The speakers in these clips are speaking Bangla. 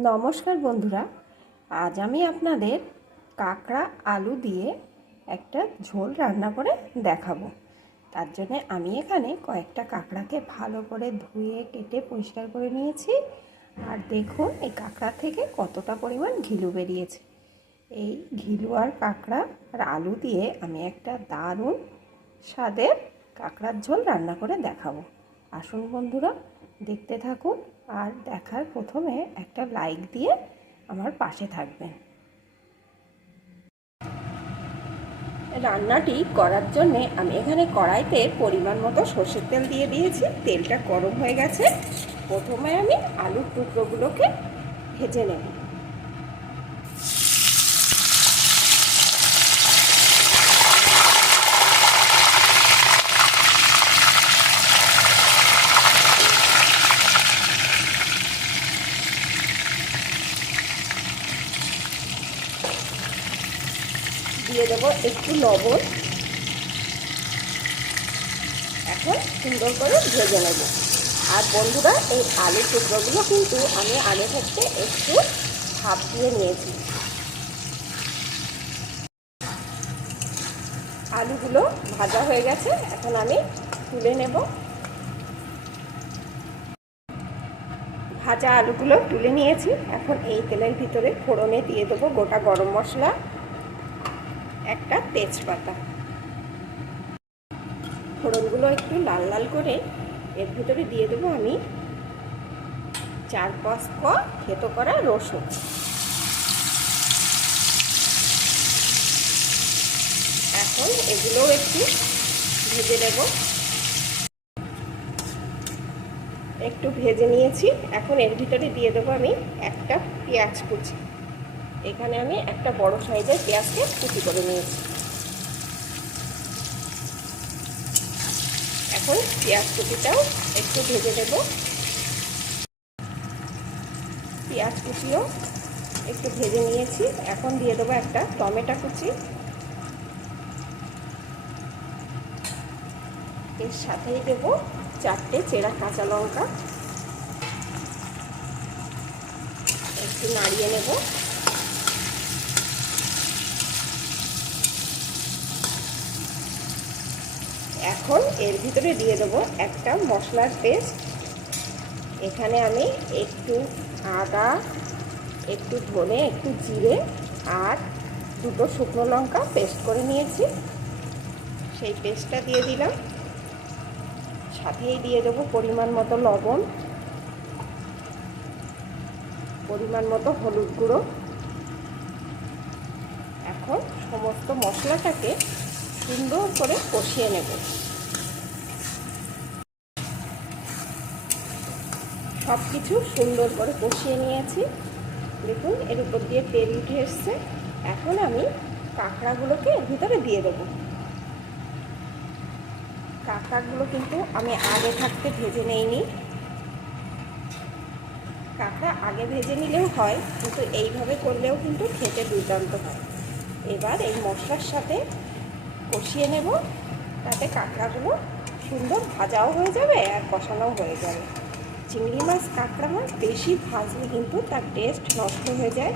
নমস্কার বন্ধুরা, আজ আমি আপনাদের কাঁকড়া আলু দিয়ে একটা ঝোল রান্না করে দেখাবো। তার জন্য আমি এখানে কয়েকটা কাঁকড়াকে ভালো করে ধুয়ে কেটে পরিষ্কার করে নিয়েছি। আর দেখুন এই কাঁকড়া থেকে কতটা পরিমাণ ঘিলু বেরিয়েছে। এই ঘিলু আর কাঁকড়া আর আলু দিয়ে আমি একটা দারুণ স্বাদের কাঁকড়ার ঝোল রান্না করে দেখাবো। আসুন বন্ধুরা, দেখতে থাকুন আর দেখার প্রথমে একটা লাইক দিয়ে আমার পাশে থাকবেন। রান্নাটি করার জন্যে আমি এখানে কড়াইতে পরিমাণ মতো সর্ষের তেল দিয়ে দিয়েছি। তেলটা গরম হয়ে গেছে। প্রথমে আমি আলুর টুকরোগুলোকে ভেজে নেব। দিয়ে দেবো একটু লবণ। এখন সুন্দর করে ভেজে নেব। আর বন্ধুরা, এই আলুর টুকরোগুলো কিন্তু আমি আগে থেকে একটু ভাপ দিয়ে নিয়েছি। আলুগুলো ভাজা হয়ে গেছে, এখন আমি তুলে নেব। ভাজা আলুগুলো তুলে নিয়েছি। এখন এই তেলের ভিতরে ফোড়নে দিয়ে দেবো গোটা গরম মশলা, একটা তেজপাতা। ফোড়নগুলো একটু লাল লাল করে এর ভিতরে দিয়ে দেবো আমি 4-5 কোয়া থেতো করা রসুন। এখন এগুলোও একটু ভেজে নেব। একটু ভেজে নিয়েছি। এখন এর ভিতরে দিয়ে দেবো আমি একটা পেঁয়াজ কুচি। এখানে আমি একটা বড় সাইজের পেঁয়াজকে কুচি করে নিয়েছি। এখন পেঁয়াজ কুচিটাও একটু ভেজে দেব। পেঁয়াজ কুচিও একটু ভেজে নিয়েছি। এখন দিয়ে দেবো একটা টমেটো কুচি। এর সাথেই দেবো 4টে চেরা কাঁচা লঙ্কা। একটু নাড়িয়ে নেব। এখন এর ভিতরে দিয়ে দেবো একটা মশলার পেস্ট। এখানে আমি একটু আদা, একটু ধনে, একটু জিরে আর 2টো শুকনো লঙ্কা পেস্ট করে নিয়েছি। সেই পেস্টটা দিয়ে দিলাম। সাথেই দিয়ে দেবো পরিমাণ মতো লবণ, পরিমাণ মতো হলুদ গুঁড়ো। এখন সমস্ত মশলাটাকে সুন্দর করে কষিয়ে নেব। সব কিছু সুন্দর করে কষিয়ে নিয়েছি। দেখুন এর উপর দিয়ে তেল উঠে এসছে। এখন আমি কাঁকড়াগুলোকে এর ভিতরে দিয়ে দেবো। কাঁকড়াগুলো কিন্তু আমি আগে থাকতে ভেজে নেইনি। কাঁকড়া আগে ভেজে নিলেও হয়, কিন্তু এইভাবে করলেও কিন্তু খেতে দুর্দান্ত হয়। এবার এই মশলার সাথে কষিয়ে নেব। তাতে কাঁকড়াগুলো সুন্দর ভাজাও হয়ে যাবে আর কষানোও হয়ে যাবে। চিংড়ি মাছ, কাঁকড়া মাছ বেশি ভাজলে কিন্তু তার টেস্ট নষ্ট হয়ে যায়।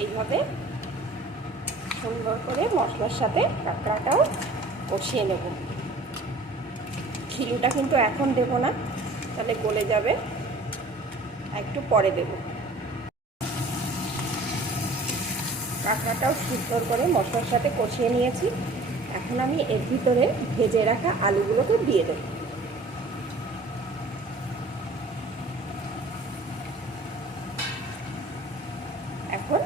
এইভাবে সুন্দর করে মশলার সাথে কাঁকড়াটাও কষিয়ে নেব। ঘিলুটা কিন্তু এখন দেব না, তাহলে গলে যাবে। একটু পরে দেব। কাঁকড়াটাও সুন্দর করে মশলার সাথে কষিয়ে নিয়েছি। এখন আমি এর ভিতরে ভেজে রাখা আলুগুলোকে দিয়ে দেব। এখন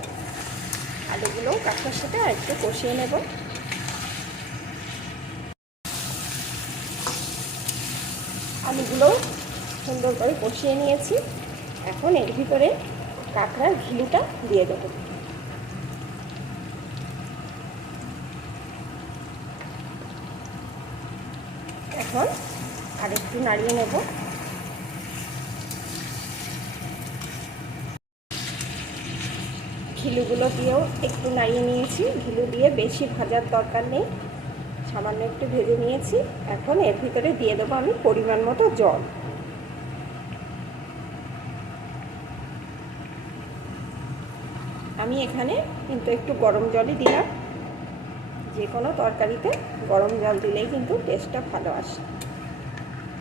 আলুগুলো কাঁকড়ার সাথে আর একটু কষিয়ে নেব। আলুগুলো সুন্দর করে কষিয়ে নিয়েছি। এখন এর ভিতরে কাঁকড়ার ঘিলুটা দিয়ে দেব। এখন আর একটু নাড়িয়ে নেব। ঘিলুগুলো দিয়েও একটু নাড়িয়ে নিয়েছি। ঘিলু দিয়ে বেশি ভাজার দরকার নেই, সামান্য একটু ভেজে নিয়েছি। এখন এর ভিতরে দিয়ে দেবো আমি পরিমাণ মতো জল। আমি এখানে কিন্তু একটু গরম জলই দিলাম। যে কোনো তরকারিতে গরম জল দিলেই কিন্তু টেস্টটা ভালো আসে।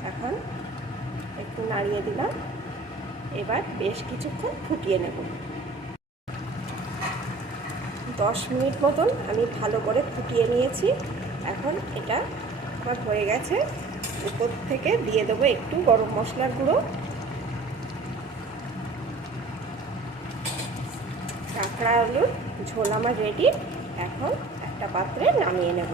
এখন একটু নাড়িয়ে দিলাম। এবার বেশ কিছুক্ষণ ফুটিয়ে নেব। 10 মিনিট মতন আমি ভালো করে ফুটিয়ে নিয়েছি। এখন এটা আমার হয়ে গেছে। উপর থেকে দিয়ে দেবো একটু গরম মশলার গুঁড়ো। কাঁকড়া আলুর ঝোল আমার রেডি। এখন একটা পাত্রে নামিয়ে নেব।